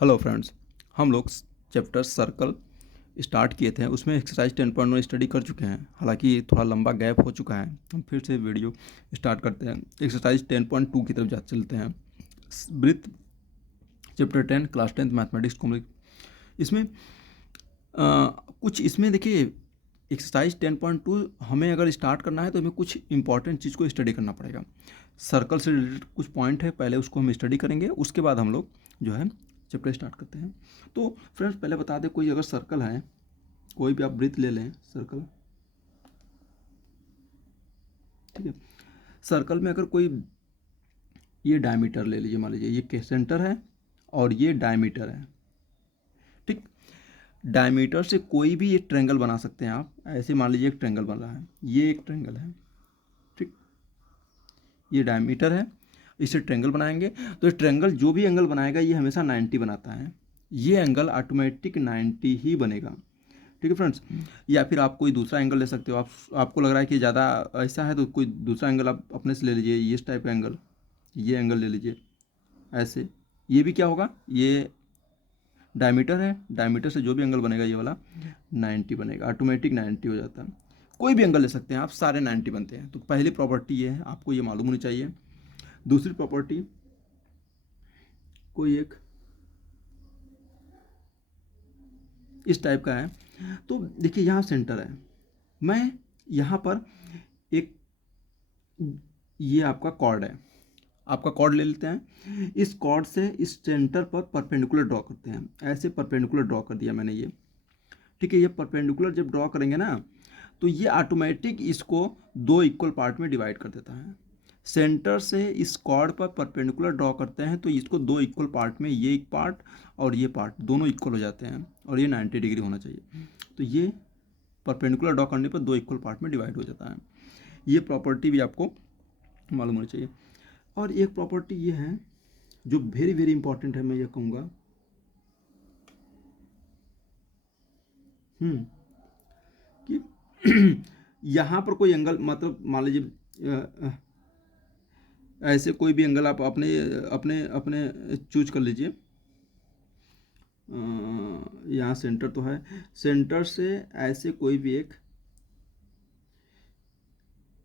Hello friends, हम लोग chapter circle start किए थे। उसमें एक्सरसाइज 10.1 स्टडी कर चुके हैं। हालांकि थोड़ा लंबा गैप हो चुका है। हम फिर से वीडियो स्टार्ट करते हैं। एक्सरसाइज 10.2 की तरफ जा चलते हैं। Breath chapter 10 class 10 mathematics complex. इसमें कुछ इसमें देखिए, एक्सरसाइज 10.2 हमें अगर स्टार्ट करना है तो हमें कुछ इंपॉर्टेंट चीज़ को स्टडी करना पड़ेगा। सर्कल से रिलेटेड कुछ पॉइंट है, पहले उसको हम स्टडी करेंगे, उसके बाद हम लोग जो है चैप्टर स्टार्ट करते हैं। तो फ्रेंड्स पहले बता दें, कोई अगर सर्कल है, कोई भी आप ब्रीथ ले लें सर्कल, ठीक है। सर्कल में अगर कोई ये डायमीटर ले लीजिए, मान लीजिए ये सेंटर है और ये डायमीटर है, ठीक। डायमीटर से कोई भी एक ट्रायंगल बना सकते हैं आप। ऐसे मान लीजिए एक ट्रायंगल बन रहा है, ये एक ट्रायंगल है, ठीक। ये डायमीटर है, इससे ट्रायंगल बनाएंगे तो ट्रायंगल जो भी एंगल बनाएगा ये हमेशा 90 बनाता है। ये एंगल ऑटोमेटिक 90 ही बनेगा, ठीक है फ्रेंड्स। या फिर आप कोई दूसरा एंगल ले सकते हो। आपको लग रहा है कि ज़्यादा ऐसा है तो कोई दूसरा एंगल आप अपने से ले लीजिए, इस टाइप का एंगल, ये एंगल ले लीजिए ऐसे। ये भी क्या होगा, ये डायमीटर है, डायमीटर से जो भी एंगल बनेगा ये वाला 90 बनेगा, ऑटोमेटिक 90 हो जाता है। कोई भी एंगल ले सकते हैं आप, सारे 90 बनते हैं। तो पहली प्रॉपर्टी ये है, आपको ये मालूम होनी चाहिए। दूसरी प्रॉपर्टी कोई एक इस टाइप का है। तो देखिए यहाँ सेंटर है, मैं यहाँ पर एक, ये आपका कॉर्ड है, आपका कॉर्ड ले लेते हैं। इस कॉर्ड से इस सेंटर पर परपेंडिकुलर ड्रॉ करते हैं। ऐसे परपेंडिकुलर ड्रॉ कर दिया मैंने ये, ठीक है। ये परपेंडिकुलर जब ड्रॉ करेंगे ना तो ये ऑटोमेटिक इसको दो इक्वल पार्ट में डिवाइड कर देता है। सेंटर से इस कॉर्ड पर परपेंडिकुलर ड्रॉ करते हैं तो इसको दो इक्वल पार्ट में, ये एक पार्ट और ये पार्ट दोनों इक्वल हो जाते हैं और ये 90 डिग्री होना चाहिए। तो ये परपेंडिकुलर ड्रॉ करने पर दो इक्वल पार्ट में डिवाइड हो जाता है। ये प्रॉपर्टी भी आपको मालूम होनी चाहिए। और एक प्रॉपर्टी ये है जो वेरी वेरी इंपॉर्टेंट है, मैं ये कहूँगा कि यहाँ पर कोई एंगल, मतलब मान लीजिए ऐसे कोई भी एंगल आप अपने अपने अपने चूज कर लीजिए। यहाँ सेंटर तो है, सेंटर से ऐसे कोई भी एक,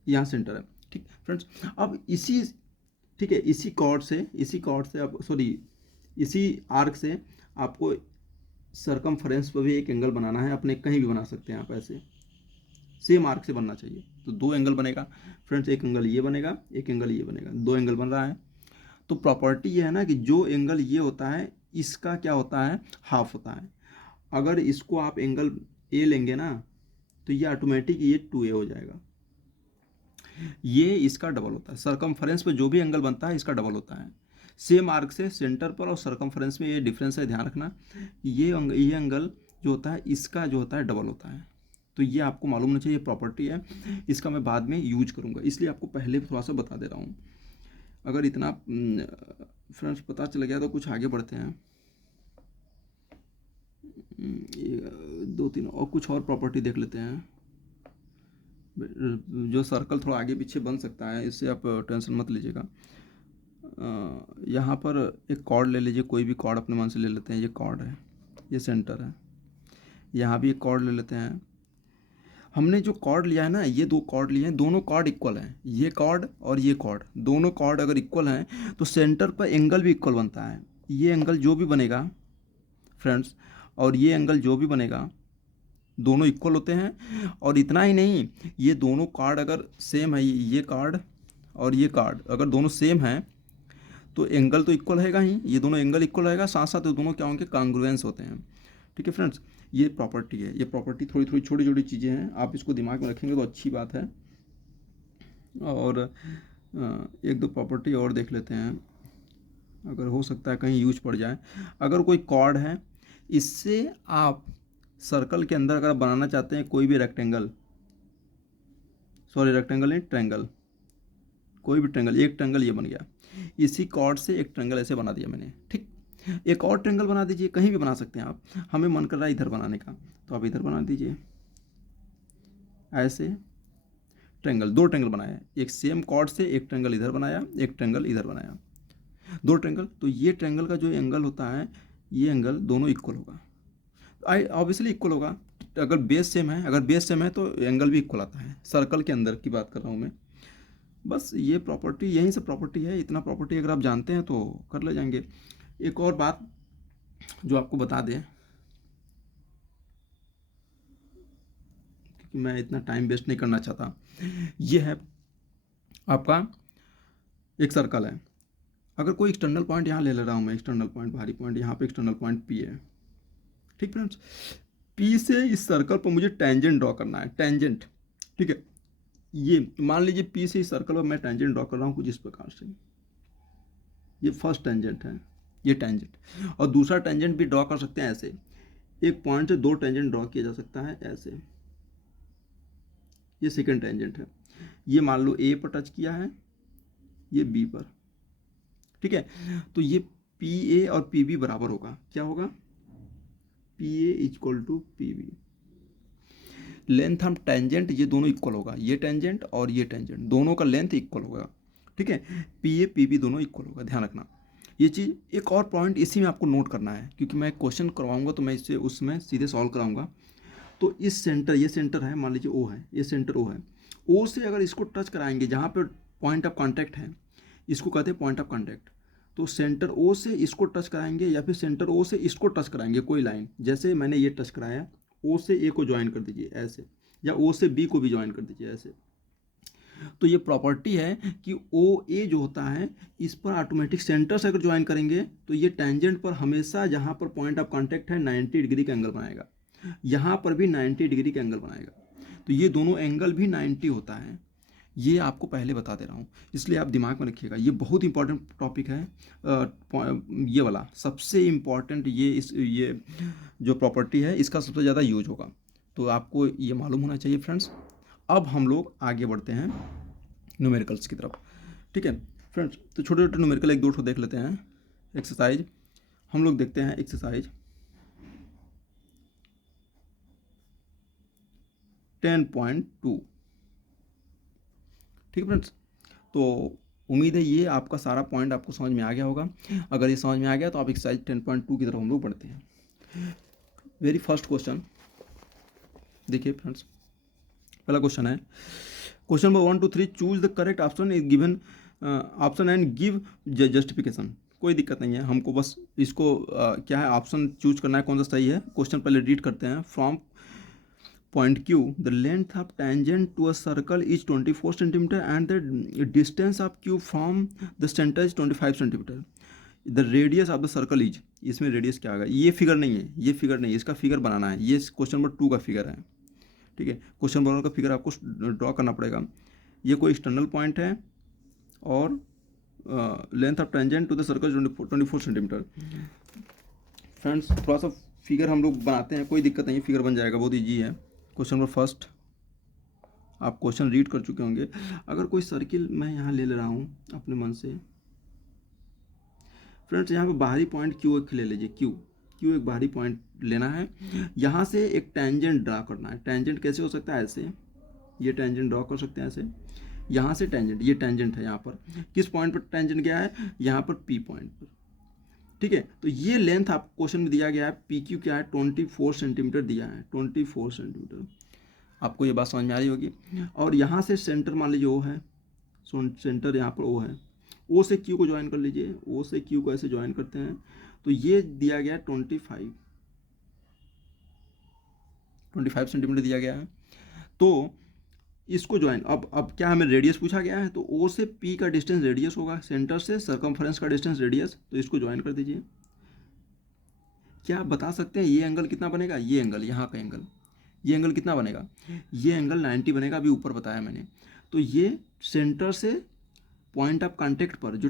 यहाँ सेंटर है, ठीक फ्रेंड्स। अब इसी, ठीक है, इसी कॉर्ड से आप, सॉरी, इसी आर्क से आपको सरकमफ्रेंस पर भी एक एंगल बनाना है। अपने कहीं भी बना सकते हैं आप, ऐसे सेम आर्क से बनना चाहिए। तो दो एंगल बनेगा फ्रेंड्स, एक एंगल ये बनेगा, एक एंगल ये बनेगा, दो एंगल बन रहा है। तो प्रॉपर्टी ये है ना कि जो एंगल ये होता है इसका क्या होता है, हाफ होता है। अगर इसको आप एंगल ए लेंगे ना तो ये ऑटोमेटिक ये 2a हो जाएगा। ये इसका डबल होता है। सरकमफ्रेंस पे जो भी एंगल बनता है इसका डबल होता है। सेम आर्क से सेंटर पर और सरकमफ्रेंस में ये डिफरेंस है, ध्यान रखना। ये एंगल जो होता है इसका जो होता है डबल होता है। तो ये आपको मालूम होना चाहिए, प्रॉपर्टी है। इसका मैं बाद में यूज करूँगा, इसलिए आपको पहले थोड़ा सा बता दे रहा हूँ। अगर इतना फ्रेंड्स पता चल गया तो कुछ आगे बढ़ते हैं। दो तीन और कुछ और प्रॉपर्टी देख लेते हैं। जो सर्कल थोड़ा आगे पीछे बन सकता है, इससे आप टेंशन मत लीजिएगा। यहाँ पर एक कॉर्ड ले लीजिए, कोई भी कॉर्ड अपने मन से ले लेते हैं। ये कॉर्ड है, ये सेंटर है। यहाँ भी एक कॉर्ड ले लेते हैं। हमने जो कॉर्ड लिया है ना, ये दो कॉर्ड लिए हैं, दोनों कॉर्ड इक्वल हैं। ये कॉर्ड और ये कॉर्ड, दोनों कॉर्ड अगर इक्वल हैं तो सेंटर पर एंगल भी इक्वल बनता है। ये एंगल जो भी बनेगा फ्रेंड्स और ये एंगल जो भी बनेगा, दोनों इक्वल होते हैं। और इतना ही नहीं, ये दोनों कार्ड अगर सेम है, ये कार्ड और ये कार्ड अगर दोनों सेम हैं तो एंगल तो इक्वल रहेगा ही, ये दोनों एंगल इक्वल रहेगा, साथ साथ ये दोनों क्या होंगे, कॉन्ग्रुएंस होते हैं, ठीक है फ्रेंड्स। ये प्रॉपर्टी है। ये प्रॉपर्टी थोड़ी थोड़ी छोटी छोटी चीज़ें हैं, आप इसको दिमाग में रखेंगे तो अच्छी बात है। और एक दो प्रॉपर्टी और देख लेते हैं, अगर हो सकता है कहीं यूज पड़ जाए। अगर कोई कॉर्ड है, इससे आप सर्कल के अंदर अगर बनाना चाहते हैं कोई भी रेक्टेंगल, सॉरी रेक्टेंगल नहीं, ट्रायंगल, कोई भी ट्रायंगल, एक ट्रायंगल ये बन गया, इसी कॉर्ड से एक ट्रायंगल ऐसे बना दिया मैंने, ठीक। एक और ट्रायंगल बना दीजिए, कहीं भी बना सकते हैं आप। हमें मन कर रहा है इधर बनाने का तो आप इधर बना दीजिए। ऐसे ट्रायंगल, दो ट्रायंगल बनाया, एक सेम कॉर्ड से एक ट्रायंगल इधर बनाया, एक ट्रायंगल इधर बनाया, दो ट्रायंगल। तो ये ट्रायंगल का जो एंगल होता है ये एंगल दोनों इक्वल होगा, आई ऑब्वियसली इक्वल होगा। अगर बेस सेम है, तो एंगल भी इक्वल आता है। सर्कल के अंदर की बात कर रहा हूँ मैं। बस ये प्रॉपर्टी, यहीं से प्रॉपर्टी है, इतना प्रॉपर्टी अगर आप जानते हैं तो कर ले जाएंगे। एक और बात जो आपको बता दें, क्योंकि मैं इतना टाइम वेस्ट नहीं करना चाहता, ये है आपका एक सर्कल है। अगर कोई एक्सटर्नल पॉइंट यहाँ ले रहा हूँ मैं, एक्सटर्नल पॉइंट, बाहरी पॉइंट, यहाँ पे एक्सटर्नल पॉइंट पी है, ठीक फ्रेंड्स। पी से इस सर्कल पर मुझे टेंजेंट ड्रॉ करना है, टेंजेंट, ठीक है। ये मान लीजिए पी से इस सर्कल पर मैं टेंजेंट ड्रॉ कर रहा हूँ कुछ इस प्रकार से, ये फर्स्ट टेंजेंट है, ये टेंजेंट। और दूसरा टेंजेंट भी ड्रॉ कर सकते हैं ऐसे, एक पॉइंट से दो टेंजेंट ड्रॉ किया जा सकता है ऐसे, ये सेकंड टेंजेंट है। ये मान लो ए पर टच किया है, ये बी पर, ठीक है। तो ये पी ए और पी बी बराबर होगा, क्या होगा, P A equal to P B. Length हम टेंजेंट, ये दोनों इक्वल होगा, ये टेंजेंट और ये टेंजेंट दोनों का लेंथ इक्वल होगा, ठीक है। पी ए पी बी दोनों इक्वल होगा, ध्यान रखना ये चीज़। एक और पॉइंट इसी में आपको नोट करना है, क्योंकि मैं क्वेश्चन करवाऊंगा तो मैं इससे उसमें सीधे सॉल्व कराऊंगा। तो इस सेंटर, ये सेंटर है, मान लीजिए ओ है, ये सेंटर ओ है, ओ से अगर इसको टच कराएंगे, जहाँ पर पॉइंट ऑफ कॉन्टैक्ट है, इसको कहते हैं पॉइंट ऑफ कॉन्टैक्ट। तो सेंटर ओ से इसको टच कराएंगे या फिर सेंटर ओ से इसको टच कराएंगे, कोई लाइन, जैसे मैंने ये टच कराया, ओ से ए को ज्वाइन कर दीजिए ऐसे, या ओ से बी को भी ज्वाइन कर दीजिए ऐसे। तो ये प्रॉपर्टी है कि ओ ए जो होता है, इस पर ऑटोमेटिक सेंटर से अगर ज्वाइन करेंगे तो ये टेंजेंट पर हमेशा जहाँ पर पॉइंट ऑफ कॉन्टैक्ट है 90 डिग्री का एंगल बनाएगा, यहाँ पर भी 90 डिग्री का एंगल बनाएगा। तो ये दोनों एंगल भी 90 होता है, ये आपको पहले बता दे रहा हूँ, इसलिए आप दिमाग में रखिएगा। ये बहुत इंपॉर्टेंट टॉपिक है, ये वाला सबसे इम्पॉर्टेंट, ये जो प्रॉपर्टी है इसका सबसे ज़्यादा यूज होगा, तो आपको ये मालूम होना चाहिए फ्रेंड्स। अब हम लोग आगे बढ़ते हैं न्यूमेरिकल्स की तरफ, ठीक है फ्रेंड्स। तो छोटे छोटे न्यूमेरिकल एक दो ठो देख लेते हैं। एक्सरसाइज हम लोग देखते हैं, एक्सरसाइज 10.2, ठीक है फ्रेंड्स। तो उम्मीद है ये आपका सारा पॉइंट आपको समझ में आ गया होगा। अगर ये समझ में आ गया तो आप एक्सरसाइज 10.2 की तरफ हम लोग बढ़ते हैं। वेरी फर्स्ट क्वेश्चन देखिए फ्रेंड्स, पहला क्वेश्चन है, question number 1 to 3, choose the correct option is given option and give justification. कोई दिक्कत नहीं है, हमको बस इसको क्या है, ऑप्शन चूज करना है कौन सा सही है। क्वेश्चन पहले रीड करते हैं। From point Q, the length of tangent to a circle is 24 centimeter and the distance of Q from the center is 25 centimeter. The radius of the circle is, इसमें रेडियस क्या आएगा, ये figure नहीं है, ये figure नहीं है, इसका फिगर बनाना है। ये क्वेश्चन नंबर 2 का फिगर है, ठीक है। क्वेश्चन नंबर 1 का फिगर आपको ड्रॉ करना पड़ेगा। ये कोई एक्सटर्नल पॉइंट है और length of tangent to the circle 24 centimetre. Friends थोड़ा सा फिगर हम लोग बनाते हैं, कोई दिक्कत नहीं है, फिगर बन जाएगा, बहुत ईजी है। क्वेश्चन नंबर फर्स्ट, आप क्वेश्चन रीड कर चुके होंगे। अगर कोई सर्किल मैं यहाँ ले रहा हूँ अपने मन से, फ्रेंड्स यहाँ पे बाहरी पॉइंट क्यू एक ले लीजिए, क्यू एक बाहरी पॉइंट लेना है, यहाँ से एक टेंजेंट ड्रा करना है। टेंजेंट कैसे हो सकता है, ऐसे, ये टेंजेंट ड्रॉ कर सकते हैं ऐसे, यहाँ से टेंजेंट, ये टेंजेंट है, यहाँ पर किस पॉइंट पर टेंजेंट गया है, यहाँ पर पी पॉइंट पर, ठीक है। तो ये लेंथ आपको क्वेश्चन में दिया गया है, पी क्यू क्या है, 24 सेंटीमीटर दिया है, 24 सेंटीमीटर। आपको ये बात समझ में आ रही होगी। और यहाँ से सेंटर मान लीजिए ओ है, सेंटर यहाँ पर ओ है, ओ से क्यू को ज्वाइन कर लीजिए, ओ से क्यू को ऐसे ज्वाइन करते हैं, तो ये दिया गया है 25 सेंटीमीटर दिया गया है। तो इसको ज्वाइन, अब क्या हमें रेडियस पूछा गया है, तो ओ से पी का डिस्टेंस रेडियस होगा, सेंटर से सर्कमफ्रेंस का डिस्टेंस रेडियस, तो इसको ज्वाइन कर दीजिए। क्या आप बता सकते हैं ये एंगल कितना बनेगा, ये एंगल, यहाँ का एंगल, ये एंगल कितना बनेगा, ये एंगल 90 बनेगा, अभी ऊपर बताया मैंने। तो ये सेंटर से पॉइंट ऑफ कॉन्टैक्ट पर जो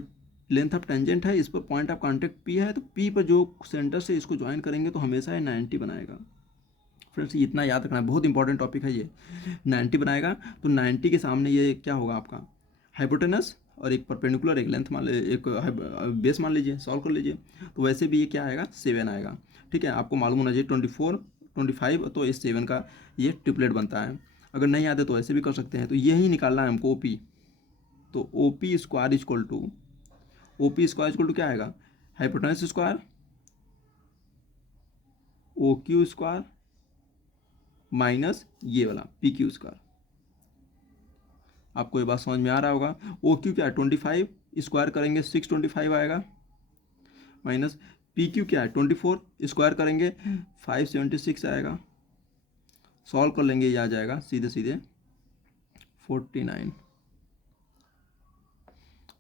लेंथ ऑफ टेंजेंट है, इस पर पॉइंट ऑफ कॉन्टैक्ट पी है, तो पी पर जो सेंटर से इसको ज्वाइन करेंगे तो हमेशा ये 90 बनाएगा। फ्रेंड्स इतना याद रखना है, बहुत इंपॉर्टेंट टॉपिक है ये। 90 बनाएगा तो 90 के सामने ये क्या होगा आपका, हाइपोटेनस और एक परपेंडिकुलर, एक लेंथ मान, एक बेस मान लीजिए, सॉल्व कर लीजिए। तो वैसे भी ये क्या आएगा, 7 आएगा, ठीक है। आपको मालूम होना चाहिए 24 25, तो इस 7 का ये ट्रिपलेट बनता है। अगर नहीं आते तो ऐसे भी कर सकते हैं। तो यही निकालना है हमको OP। तो OP square equal to, OP square equal to क्या आएगा, hypotenuse square O Q square minus ये वाला पी क्यू स्क्वायर। आपको ये बात समझ में आ रहा होगा। ओ क्यू क्या है 25, स्क्वायर करेंगे 625 आएगा, माइनस पी क्यू क्या है 24, स्क्वायर करेंगे 576 आएगा। सॉल्व कर लेंगे, ये आ जाएगा सीधे सीधे 49।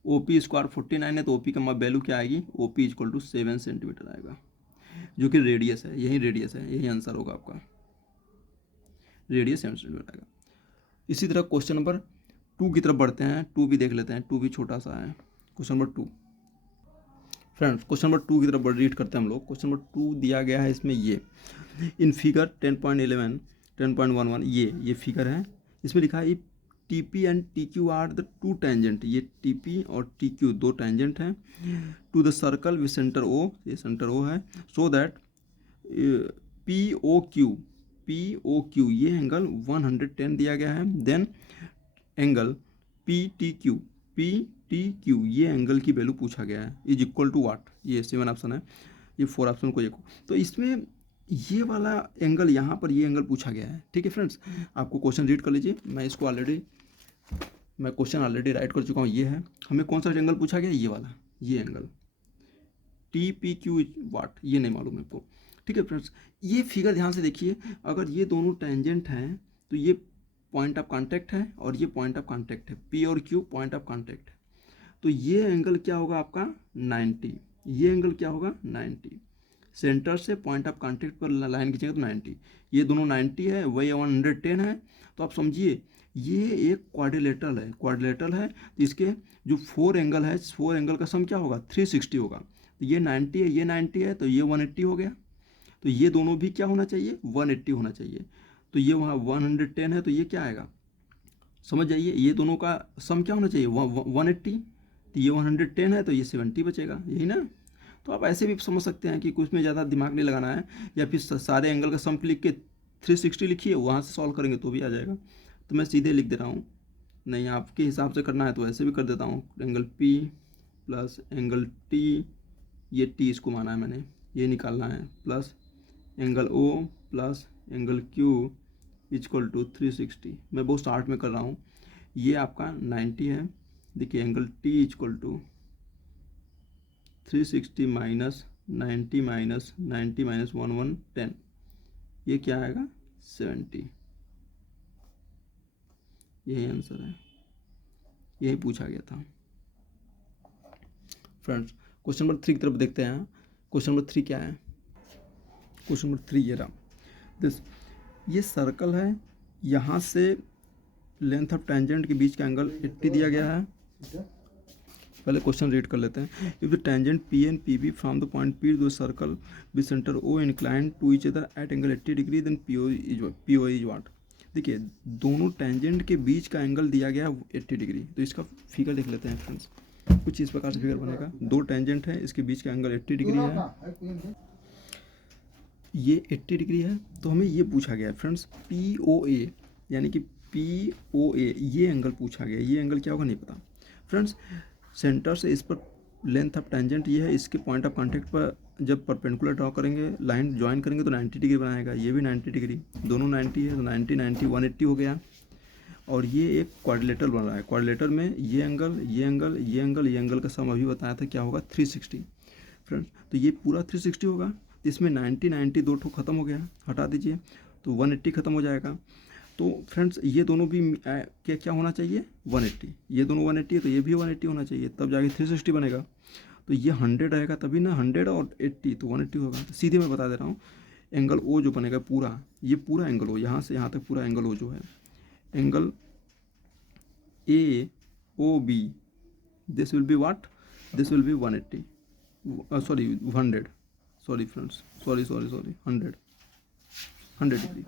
ओ पी स्क्वायर 49 है तो ओ पी का वैल्यू क्या आएगी, O P equal to 7 centimetre आएगा, जो कि रेडियस है, यही रेडियस है, यही आंसर होगा आपका, रेडियस 7 सेंटीमीटर आएगा। इसी तरह क्वेश्चन नंबर 2 की तरफ बढ़ते हैं, 2 भी देख लेते हैं, 2 भी छोटा सा है। Question number 2 friends, question number 2 की तरफ रीड करते हैं हम लोग। क्वेश्चन नंबर 2 दिया गया है इसमें ये इन फिगर 10.11 10.11 ये फिगर है। इसमें लिखा है T P and T Q are the two tangent, ये टी पी और टी क्यू दो टेंजेंट हैं to the circle with centre O, ये सेंटर ओ है, so that P O Q ये एंगल 110 दिया गया है। Then angle P T Q ये एंगल की वैल्यू पूछा गया है, इज इक्वल टू व्हाट, ये 7 ऑप्शन है, ये 4 ऑप्शन को देखो। तो इसमें ये वाला एंगल, यहाँ पर ये एंगल पूछा गया है। ठीक है फ्रेंड्स, आपको क्वेश्चन रीड कर लीजिए, मैं क्वेश्चन ऑलरेडी राइट कर चुका हूँ। ये है, हमें कौन सा एंगल पूछा गया, ये वाला, ये एंगल टी पी क्यू वाट, ये नहीं मालूम है आपको। ठीक है फ्रेंड्स, ये फिगर ध्यान से देखिए, अगर ये दोनों टेंजेंट हैं तो ये पॉइंट ऑफ कांटेक्ट है और ये पॉइंट ऑफ कांटेक्ट है, पी और क्यू पॉइंट ऑफ कांटेक्ट है, तो ये एंगल क्या होगा आपका 90, ये एंगल क्या होगा 90, सेंटर से पॉइंट ऑफ कांटेक्ट पर लाइन खींचेंगे तो 90, ये दोनों 90 है, वही 110 है। तो आप समझिए ये एक क्वाड्रिलेटरल है, तो इसके जो 4 एंगल है, 4 एंगल का सम क्या होगा 360 होगा। तो ये 90 है, ये 90 है, तो ये 180 हो गया। तो ये दोनों भी क्या होना चाहिए 180 होना चाहिए। तो ये वहाँ 110 है, तो ये क्या आएगा, समझ जाइए, ये दोनों का सम क्या होना चाहिए 180, तो ये 110 है, तो ये 70 बचेगा, यही ना। तो आप ऐसे भी समझ सकते हैं कि कुछ में ज़्यादा दिमाग नहीं लगाना है, या फिर सारे एंगल का सम लिख के 360 लिखिए, वहाँ से सॉल्व करेंगे तो भी आ जाएगा। तो मैं सीधे लिख दे रहा हूँ, नहीं आपके हिसाब से करना है तो ऐसे भी कर देता हूँ, angle P plus angle T, ये टी इसको माना है मैंने, ये निकालना है, plus angle O plus angle Q equal to 360। मैं बहुत स्टार्ट में कर रहा हूँ, ये आपका 90 है, देखिए angle T equal to 360 minus 90 minus 90 minus 110, ये क्या आएगा 70, यही आंसर है, यही पूछा गया था। फ्रेंड्स, क्वेश्चन नंबर 3 की तरफ देखते हैं। क्वेश्चन नंबर 3 क्या है, क्वेश्चन नंबर 3 ये रहा, दिस, ये सर्कल है, यहाँ से लेंथ ऑफ टेंजेंट के बीच का एंगल 80 दिया गया है। पहले क्वेश्चन रीड कर लेते हैं। If the tangent P and P B from the point P to the circle with centre O incline to each other at angle 80 degree, then P O is what. देखिए दोनों tangent के बीच का angle दिया गया है 80 degree, तो इसका figure देख लेते हैं फ्रेंड्स। कुछ इस प्रकार से फिगर बनेगा, दो टेंजेंट है, इसके बीच का एंगल 80 डिग्री है, ये 80 डिग्री है। तो हमें ये पूछा गया है फ्रेंड्स पी ओ ए, यानी कि पी ओ ए, ये एंगल पूछा गया, ये एंगल क्या होगा नहीं पता फ्रेंड्स। सेंटर से इस पर लेंथ ऑफ टेंजेंट ये है, इसके पॉइंट ऑफ कांटेक्ट पर जब परपेंडिकुलर ड्रॉ करेंगे, लाइन ज्वाइन करेंगे तो 90 डिग्री बनाएगा, ये भी 90 डिग्री, दोनों 90 है, तो 90 90 180 हो गया। और ये एक क्वाड्रिलेटरल बन रहा है, क्वाड्रिलेटरल में ये एंगल ये एंगल ये एंगल ये एंगल का सम अभी बताया था क्या होगा 360 फ्रेंड्स। तो ये पूरा 360 होगा, इसमें 90 90 दो ठो खत्म हो गया, हटा दीजिए तो 180 खत्म हो जाएगा। तो फ्रेंड्स ये दोनों भी क्या क्या होना चाहिए 180, ये दोनों 180 है तो ये भी 180 होना चाहिए, तब जाके 360 बनेगा। तो ये 100 आएगा तभी ना, 100 और 80 तो 180 होगा। तो सीधे मैं बता दे रहा हूँ, एंगल ओ जो बनेगा पूरा, ये पूरा एंगल ओ, यहाँ से यहाँ तक पूरा एंगल ओ जो है, angle A O B, this will be what, this will be 180, sorry 100, sorry friends, sorry 100 degree.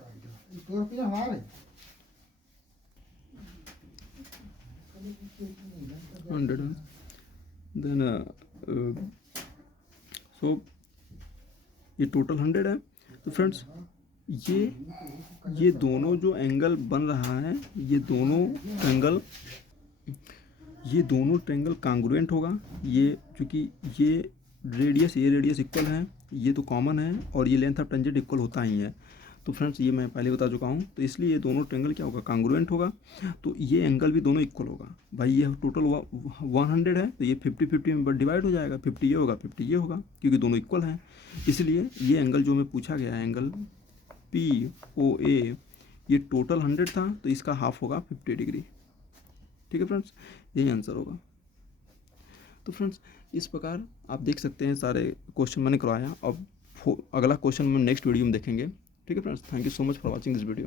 Then so ये टोटल 100 है। तो फ्रेंड्स ये दोनों जो एंगल बन रहा है, ये दोनों एंगल कांग्रुएंट होगा। ये चूँकि ये रेडियस इक्वल है, ये तो कॉमन है और ये लेंथ ऑफ टेंजेंट इक्वल होता ही है। तो फ्रेंड्स ये मैं पहले बता चुका हूँ, तो इसलिए ये दोनों ट्रेंगल क्या होगा, कांग्रुएंट होगा। तो ये एंगल भी दोनों इक्वल होगा भाई, ये टोटल 100 है तो ये 50-50 में डिवाइड हो जाएगा, 50 ये होगा 50 ये होगा, क्योंकि दोनों इक्वल हैं। इसलिए ये एंगल जो हमें पूछा गया है, एंगल POA, ये टोटल 100 था तो इसका हाफ होगा 50 डिग्री। ठीक है फ्रेंड्स, यही आंसर होगा। तो फ्रेंड्स इस प्रकार आप देख सकते हैं सारे क्वेश्चन मैंने करवाया। अब अगला क्वेश्चन हम नेक्स्ट वीडियो में देखेंगे। ठीक है friends, thank you so much for watching this video.